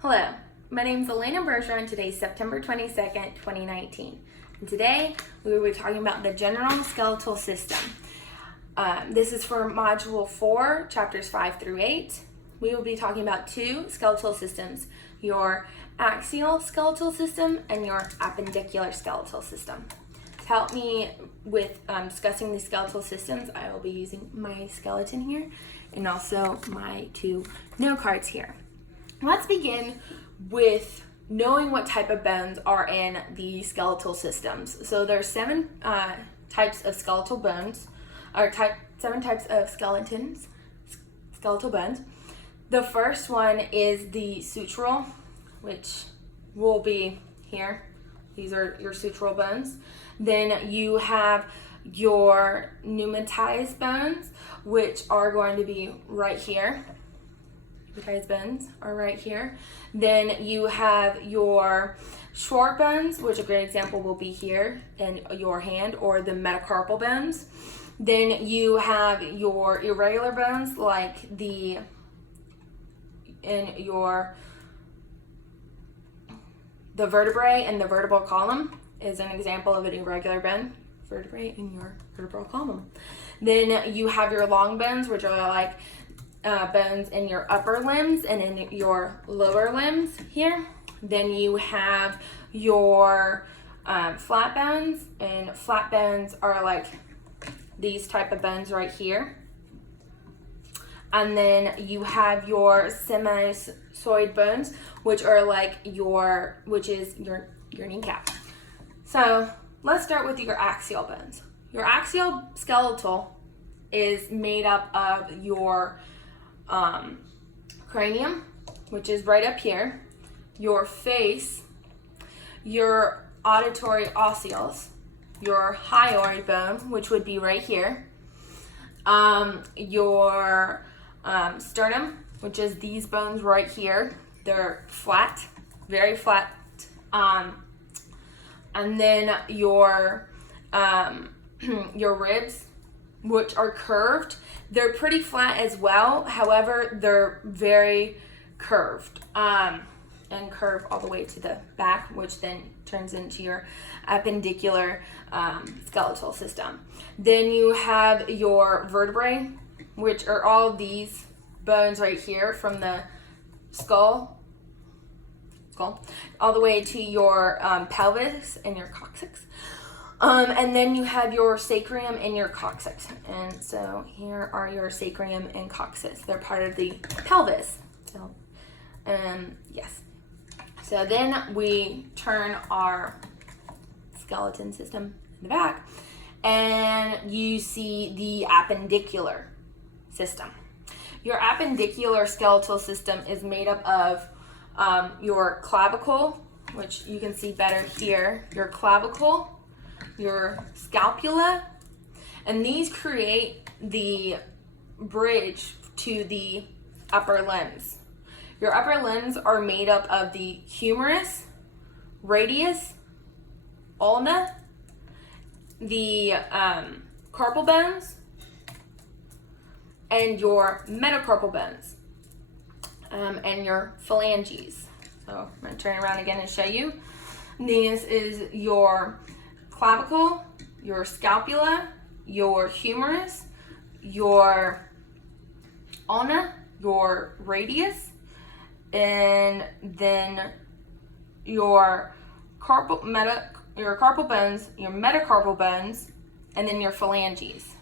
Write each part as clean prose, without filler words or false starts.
Hello, my name is Elena Bergeron. Today is September 22nd, 2019. And today we will be talking about the general skeletal system. This is for Module 4, Chapters 5 through 8. We will be talking about two skeletal systems, your axial skeletal system and your appendicular skeletal system. To help me with discussing the skeletal systems, I will be using my skeleton here and also my two note cards here. Let's begin with knowing what type of bones are in the skeletal systems. So there's seven types of skeletal bones, or seven types of skeletal bones. The first one is the sutural, which will be here. These are your sutural bones. Then you have your pneumatized bones, which are going to be right here. Pneumatized bones are right here. Then you have your short bones, which a great example will be here in your hand, or the metacarpal bones. Then you have your irregular bones, like the vertebrae and the vertebral column is an example of an irregular bone. Vertebrae in your vertebral column. Then you have your long bones, which are like bones in your upper limbs and in your lower limbs here. Then you have your flat bones, and flat bones are like these type of bones right here. And then you have your sinusoid bones, which are like your kneecap. So let's start with your axial bones. Your axial skeletal is made up of your cranium, which is right up here, your face, your auditory osseous, your hyoid bone, which would be right here, your sternum, which is these bones right here. They're flat, very flat, and then your ribs, which are curved. They're pretty flat as well. However, they're very curved and curve all the way to the back, which then turns into your appendicular skeletal system. Then you have your vertebrae, which are all these bones right here from the skull all the way to your pelvis and your coccyx. And then you have your sacrum and your coccyx. And so here are your sacrum and coccyx. They're part of the pelvis. So, yes. So then we turn our skeleton system in the back, and you see the appendicular system. Your appendicular skeletal system is made up of your clavicle, which you can see better here, your clavicle, your scapula, and these create the bridge to the upper limbs. Your upper limbs are made up of the humerus, radius, ulna, the carpal bones, and your metacarpal bones, and your phalanges. So I'm going to turn around again and show you. This is your clavicle, your scapula, your humerus, your ulna, your radius, and then your carpal bones, your metacarpal bones, and then your phalanges.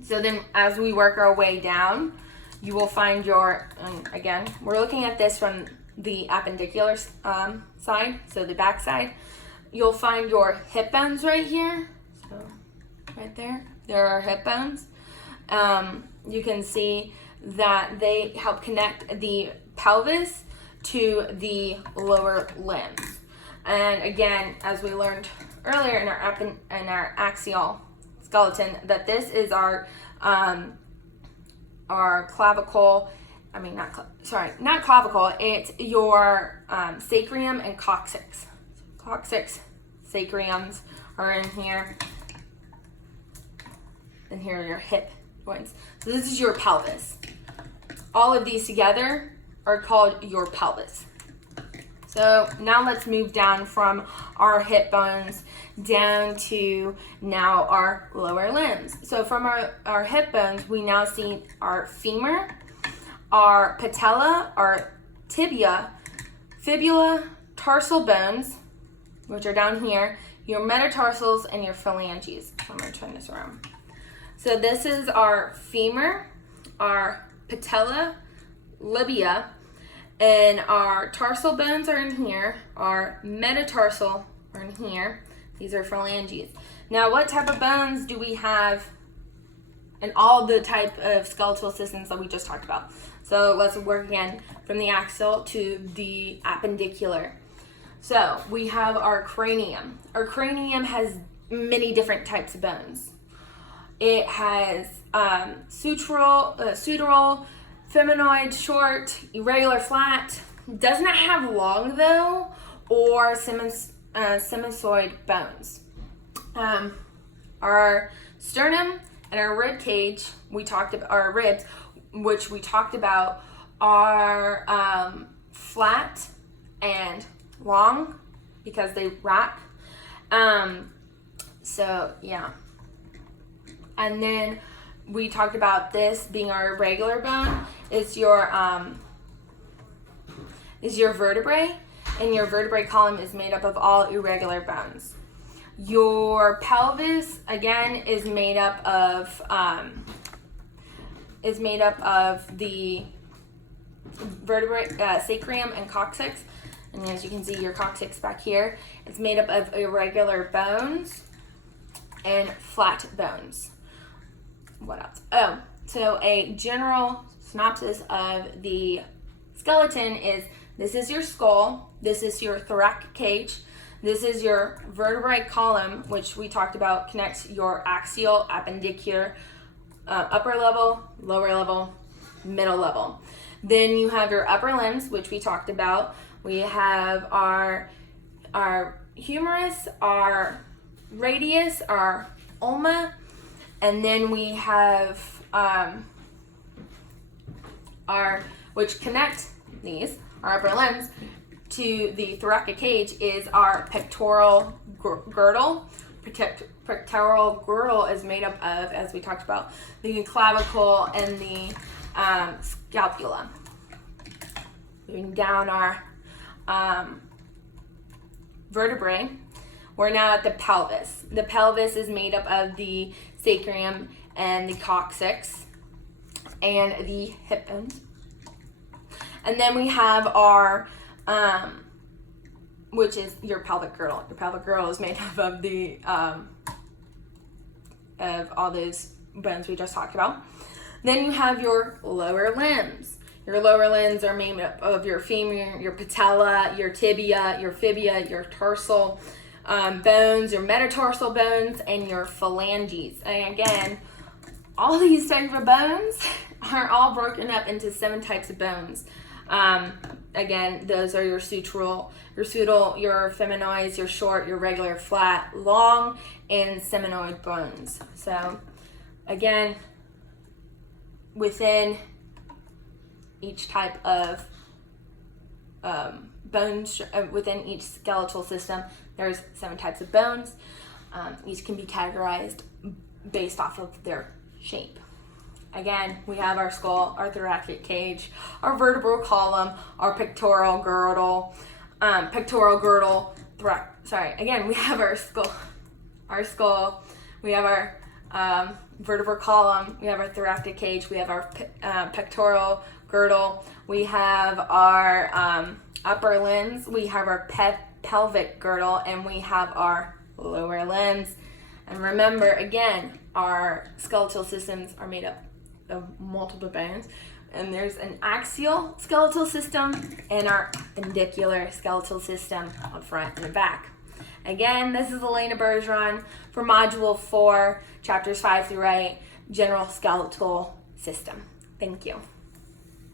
So then as we work our way down, you will find and again, we're looking at this from the appendicular side, so the back side. You'll find your hip bones right here. So right there are hip bones. You can see that they help connect the pelvis to the lower limbs. And again, as we learned earlier in our axial skeleton, that this is our clavicle. Not clavicle. It's your sacrum and coccyx. Coccyx, sacrums are in here. Then here are your points. So this is your pelvis. All of these together are called your pelvis. So now let's move down from our hip bones down to now our lower limbs. So from our hip bones, we now see our femur, our patella, our tibia, fibula, tarsal bones, which are down here, your metatarsals, and your phalanges. So I'm going to turn this around. So this is our femur, our patella, labia, and our tarsal bones are in here, our metatarsal are in here. These are phalanges. Now, what type of bones do we have in all the type of skeletal systems that we just talked about? So let's work again from the axial to the appendicular. So we have our cranium. Our cranium has many different types of bones. It has sutural, feminoid, short, irregular, flat. Does not have long though, or sinusoid bones. Our sternum and our rib cage, we talked about our ribs, which we talked about, are flat and long because they wrap. So yeah. And then we talked about this being our irregular bone. Is your vertebrae, and your vertebrae column is made up of all irregular bones. Your pelvis again is made up of the vertebrae, sacrum and coccyx. And as you can see, your coccyx back here, it's made up of irregular bones and flat bones. What else? Oh, so a general synopsis of the skeleton is: this is your skull, this is your thoracic cage, this is your vertebrae column, which we talked about connects your axial, appendicular, upper level, lower level, middle level. Then you have your upper limbs, which we talked about. We have our humerus, our radius, our ulna, and then we have which connect these, our upper limbs, to the thoracic cage is our pectoral girdle. Pectoral girdle is made up of, as we talked about, the clavicle and the scapula. Moving down our vertebrae, we're now at the pelvis. The pelvis is made up of the sacrum and the coccyx and the hip bones. And then we have our, which is your pelvic girdle. Your pelvic girdle is made up of the, of all those bones we just talked about. Then you have your lower limbs. Your lower limbs are made up of your femur, your patella, your tibia, your fibula, your tarsal bones, your metatarsal bones, and your phalanges. And again, all these types of bones are all broken up into 7 types of bones. Again, those are your sutural, your feminoids, your short, your regular, flat, long, and sinusoid bones. So again, within each type of bones, within each skeletal system, there's 7 types of bones. Each can be categorized based off of their shape. Again, we have our skull, our thoracic cage, our vertebral column, our pectoral girdle, again, we have our skull, we have our vertebral column, we have our thoracic cage, we have our pectoral girdle, we have our upper limbs, we have our pelvic girdle, and we have our lower limbs. And remember, again, our skeletal systems are made up of multiple bones, and there's an axial skeletal system and our appendicular skeletal system up front and the back. Again, this is Elena Bergeron for Module 4, Chapters 5 through 8, General Skeletal System. Thank you.